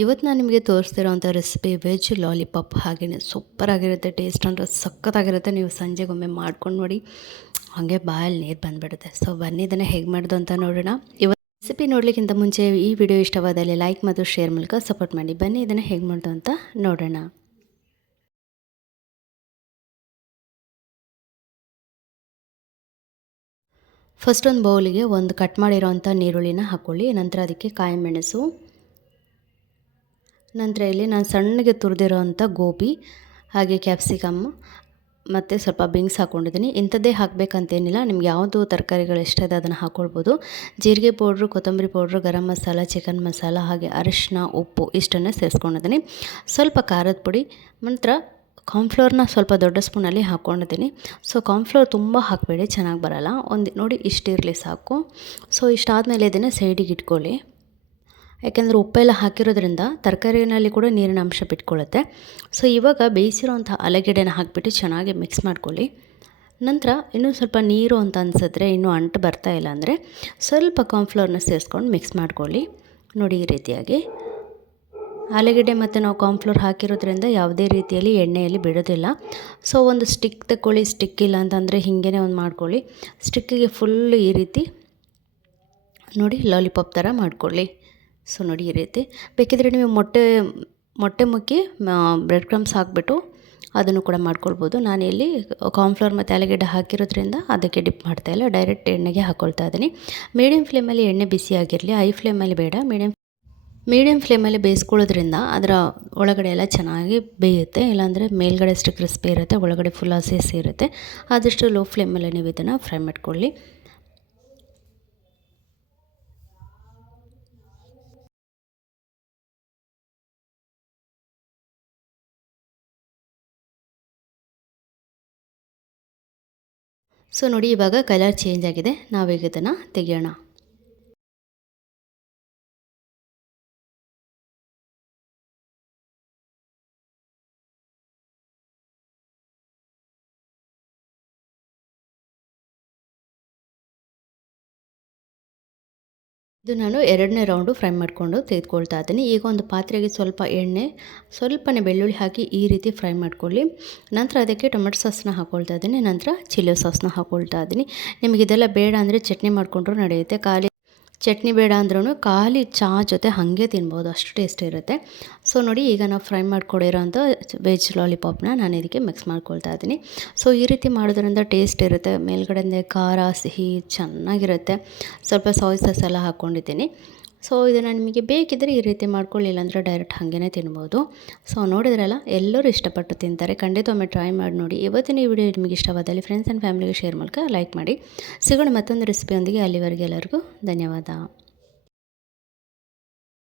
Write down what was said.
ಇವತ್ತು ನಾನು ನಿಮಗೆ ತೋರಿಸ್ತಿರೋಂಥ ರೆಸಿಪಿ ವೆಜ್ ಲಾಲಿಪಾಪ್ ಹಾಗೆಯೇ ಸೂಪರಾಗಿರುತ್ತೆ ಟೇಸ್ಟ್ ಅಂದರೆ ಸಖತ್ತಾಗಿರುತ್ತೆ. ನೀವು ಸಂಜೆಗೊಮ್ಮೆ ಮಾಡ್ಕೊಂಡು ನೋಡಿ. ಹಾಗೆ ಬಾಯಲ್ಲಿ ನೀರು ಬಂದುಬಿಡುತ್ತೆ. ಸೊ ಬನ್ನಿ, ಇದನ್ನು ಹೇಗೆ ಮಾಡೋದು ಅಂತ ನೋಡೋಣ. ಇವತ್ತು ರೆಸಿಪಿ ನೋಡಲಿಕ್ಕಿಂತ ಮುಂಚೆ ಈ ವಿಡಿಯೋ ಇಷ್ಟವಾದಲ್ಲಿ ಲೈಕ್ ಮತ್ತು ಶೇರ್ ಮೂಲಕ ಸಪೋರ್ಟ್ ಮಾಡಿ. ಬನ್ನಿ, ಇದನ್ನು ಹೇಗೆ ಮಾಡೋದು ಅಂತ ನೋಡೋಣ. ಫಸ್ಟ್ ಒಂದು ಬೌಲಿಗೆ ಒಂದು ಕಟ್ ಮಾಡಿರೋವಂಥ ನೀರುಳ್ಳಿನ ಹಾಕ್ಕೊಳ್ಳಿ ನಂತರ ಅದಕ್ಕೆ ಕಾಯಿ ಮೆಣಸು ನಂತರ ಇಲ್ಲಿ ನಾನು ಸಣ್ಣಗೆ ತುರಿದಿರೋ ಅಂಥ ಗೋಬಿ, ಹಾಗೆ ಕ್ಯಾಪ್ಸಿಕಮ್ ಮತ್ತು ಸ್ವಲ್ಪ ಬೀನ್ಸ್ ಹಾಕ್ಕೊಂಡಿದ್ದೀನಿ. ಇಂಥದ್ದೇ ಹಾಕಬೇಕಂತೇನಿಲ್ಲ. ನಿಮ್ಗೆ ಯಾವುದು ತರಕಾರಿಗಳು ಇಷ್ಟ ಇದೆ ಅದನ್ನು ಹಾಕ್ಕೊಳ್ಬೋದು ಜೀರಿಗೆ ಪೌಡ್ರು, ಕೊತ್ತಂಬರಿ ಪೌಡ್ರು, ಗರಂ ಮಸಾಲ, ಚಿಕನ್ ಮಸಾಲ, ಹಾಗೆ ಅರಿಶಿನ ಉಪ್ಪು ಇಷ್ಟನ್ನು ಸೇರಿಸ್ಕೊಂಡಿದ್ದೀನಿ. ಸ್ವಲ್ಪ ಖಾರದ ಪುಡಿ, ನಂತರ ಕಾರ್ನ್ಫ್ಲೋರ್ನ ಸ್ವಲ್ಪ ದೊಡ್ಡ ಸ್ಪೂನಲ್ಲಿ ಹಾಕ್ಕೊಂಡಿದ್ದೀನಿ. ಸೊ ಕಾರ್ನ್ಫ್ಲೋರ್ ತುಂಬ ಹಾಕಬೇಡಿ, ಚೆನ್ನಾಗಿ ಬರೋಲ್ಲ. ಒಂದು ನೋಡಿ, ಇಷ್ಟಿರಲಿ ಸಾಕು. ಸೊ ಇಷ್ಟಾದಮೇಲೆ ಇದನ್ನು ಸೈಡಿಗೆ ಇಟ್ಕೊಳ್ಳಿ. ಯಾಕೆಂದರೆ ಉಪ್ಪೆಲ್ಲ ಹಾಕಿರೋದ್ರಿಂದ ತರಕಾರಿನಲ್ಲಿ ಕೂಡ ನೀರಿನ ಅಂಶ ಬಿಟ್ಕೊಳ್ಳುತ್ತೆ. ಸೊ ಇವಾಗ ಬೇಯಿಸಿರೋಂಥ ಅಲಗಡೆನ ಹಾಕಿಬಿಟ್ಟು ಚೆನ್ನಾಗಿ ಮಿಕ್ಸ್ ಮಾಡ್ಕೊಳ್ಳಿ. ನಂತರ ಇನ್ನೂ ಸ್ವಲ್ಪ ನೀರು ಅಂತ ಅನಿಸಿದ್ರೆ ಇನ್ನೂ ಅಂಟು ಬರ್ತಾ ಇಲ್ಲ ಅಂದರೆ ಸ್ವಲ್ಪ ಕಾರ್ನ್ಫ್ಲೋರ್ನ ಸೇರಿಸ್ಕೊಂಡು ಮಿಕ್ಸ್ ಮಾಡ್ಕೊಳ್ಳಿ. ನೋಡಿ ಈ ರೀತಿಯಾಗಿ. ಆಲೂಗೆಡ್ಡೆ ಮತ್ತು ನಾವು ಕಾರ್ನ್ಫ್ಲೋರ್ ಹಾಕಿರೋದ್ರಿಂದ ಯಾವುದೇ ರೀತಿಯಲ್ಲಿ ಎಣ್ಣೆಯಲ್ಲಿ ಬಿಡೋದಿಲ್ಲ. ಸೊ ಒಂದು ಸ್ಟಿಕ್ ತಗೊಳ್ಳಿ ಸ್ಟಿಕ್ ಇಲ್ಲ ಅಂತಂದರೆ ಹೀಗೇ ಒಂದು ಮಾಡ್ಕೊಳ್ಳಿ. ಸ್ಟಿಕ್ಕಿಗೆ ಫುಲ್ ಈ ರೀತಿ ನೋಡಿ ಲಾಲಿಪಾಪ್ ಥರ ಮಾಡ್ಕೊಳ್ಳಿ. ಸೊ ನೋಡಿ ಈ ರೀತಿ. ಬೇಕಿದ್ರೆ ನೀವು ಮೊಟ್ಟೆ ಮೊಟ್ಟೆ ಮುಕ್ಕಿ ಬ್ರೆಡ್ ಕ್ರಮ್ಸ್ ಹಾಕಿಬಿಟ್ಟು ಅದನ್ನು ಕೂಡ ಮಾಡ್ಕೊಳ್ಬೋದು. ನಾನು ಇಲ್ಲಿ ಕಾರ್ನ್ಫ್ಲವರ್ ಮತ್ತು ಆಲೂಗೆಡ್ಡೆ ಹಾಕಿರೋದ್ರಿಂದ ಅದಕ್ಕೆ ಡಿಪ್ ಮಾಡ್ತಾಯಿಲ್ಲ ಡೈರೆಕ್ಟ್ ಎಣ್ಣೆಗೆ ಹಾಕ್ಕೊಳ್ತಾ ಇದ್ದೀನಿ. ಮೀಡಿಯಮ್ ಫ್ಲೇಮಲ್ಲಿ ಎಣ್ಣೆ ಬಿಸಿ ಆಗಿರಲಿ ಐ ಫ್ಲೇಮಲ್ಲಿ ಬೇಡ. ಮೀಡಿಯಮ್ ಮೀಡಿಯಮ್ ಫ್ಲೇಮಲ್ಲಿ ಬೇಯಿಸ್ಕೊಳ್ಳೋದ್ರಿಂದ ಅದರ ಒಳಗಡೆ ಎಲ್ಲ ಚೆನ್ನಾಗಿ ಬೇಯುತ್ತೆ. ಇಲ್ಲಾಂದರೆ ಮೇಲ್ಗಡೆ ಅಷ್ಟು ಕ್ರಿಸ್ಪಿ ಇರುತ್ತೆ, ಒಳಗಡೆ ಫುಲ್ ಹಸಿ ಹಸಿ ಇರುತ್ತೆ. ಆದಷ್ಟು ಲೋ ಫ್ಲೇಮಲ್ಲಿ ನೀವು ಇದನ್ನು ಫ್ರೈ ಮಾಡ್ಕೊಳ್ಳಿ. ಸೊ ನೋಡಿ ಇವಾಗ ಕಲರ್ ಚೇಂಜ್ ಆಗಿದೆ. ನಾವೀಗ ಇದನ್ನು ತೆಗೆಯೋಣ. ಇದು ನಾನು ಎರಡನೇ ರೌಂಡು ಫ್ರೈ ಮಾಡಿಕೊಂಡು ತೆಗೆದುಕೊಳ್ತಾ ಇದ್ದೀನಿ. ಈಗ ಒಂದು ಪಾತ್ರೆಗೆ ಸ್ವಲ್ಪ ಎಣ್ಣೆ, ಸ್ವಲ್ಪನೇ ಬೆಳ್ಳುಳ್ಳಿ ಹಾಕಿ ಈ ರೀತಿ ಫ್ರೈ ಮಾಡ್ಕೊಳ್ಳಿ. ನಂತರ ಅದಕ್ಕೆ ಟೊಮೆಟೊ ಸಾಸ್ನ ಹಾಕ್ಕೊಳ್ತಾ ಇದ್ದೀನಿ. ನಂತರ ಚಿಲ್ಲಿ ಸಾಸ್ನ ಹಾಕ್ಕೊಳ್ತಾ ಇದ್ದೀನಿ. ನಿಮಗೆ ಇದೆಲ್ಲ ಬೇಡ ಅಂದರೆ ಚಟ್ನಿ ಮಾಡಿಕೊಂಡ್ರೂ ನಡೆಯುತ್ತೆ. ಖಾಲಿ ಚಟ್ನಿ ಬೇಡ ಅಂದ್ರೂ ಖಾಲಿ ಚಹಾ ಜೊತೆ ಹಾಗೆ ತಿನ್ಬೋದು, ಅಷ್ಟು ಟೇಸ್ಟ್ ಇರುತ್ತೆ. ಸೊ ನೋಡಿ, ಈಗ ನಾವು ಫ್ರೈ ಮಾಡ್ಕೊಡಿರೋಂಥ ವೆಜ್ ಲಾಲಿಪಾಪ್ನ ನಾನು ಇದಕ್ಕೆ ಮಿಕ್ಸ್ ಮಾಡ್ಕೊಳ್ತಾ ಇದ್ದೀನಿ. ಸೊ ಈ ರೀತಿ ಮಾಡೋದ್ರಿಂದ ಟೇಸ್ಟ್ ಇರುತ್ತೆ. ಮೇಲ್ಗಡೆಯಿಂದ ಖಾರ, ಸಿಹಿ ಚೆನ್ನಾಗಿರುತ್ತೆ. ಸ್ವಲ್ಪ ಸಾಯ್ ಸಾಸ್ ಎಲ್ಲ ಹಾಕ್ಕೊಂಡಿದ್ದೀನಿ ಸೊ, ಇದನ್ನು ನಿಮಗೆ ಬೇಕಿದ್ದರೆ ಈ ರೀತಿ ಮಾಡ್ಕೊಳ್ಳಿಲ್ಲ ಅಂದರೆ ಡೈರೆಕ್ಟ್ ಹಾಗೇ ತಿನ್ಬೋದು. ಸೊ, ನೋಡಿದ್ರಲ್ಲ, ಎಲ್ಲರೂ ಇಷ್ಟಪಟ್ಟು ತಿಂತಾರೆ. ಖಂಡಿತ ಒಮ್ಮೆ ಟ್ರೈ ಮಾಡಿ ನೋಡಿ. ಇವತ್ತಿನ ಈ ವಿಡಿಯೋ ನಿಮಗೆ ಇಷ್ಟವಾದಲ್ಲಿ ಫ್ರೆಂಡ್ಸ್ ಆ್ಯಂಡ್ ಫ್ಯಾಮಿಲಿಗೆ ಶೇರ್ ಮೂಲಕ ಲೈಕ್ ಮಾಡಿ. ಸಿಗೋಣ ಮತ್ತೊಂದು ರೆಸಿಪಿಯೊಂದಿಗೆ ಅಲ್ಲಿವರೆಗೆ ಎಲ್ಲರಿಗೂ ಧನ್ಯವಾದ.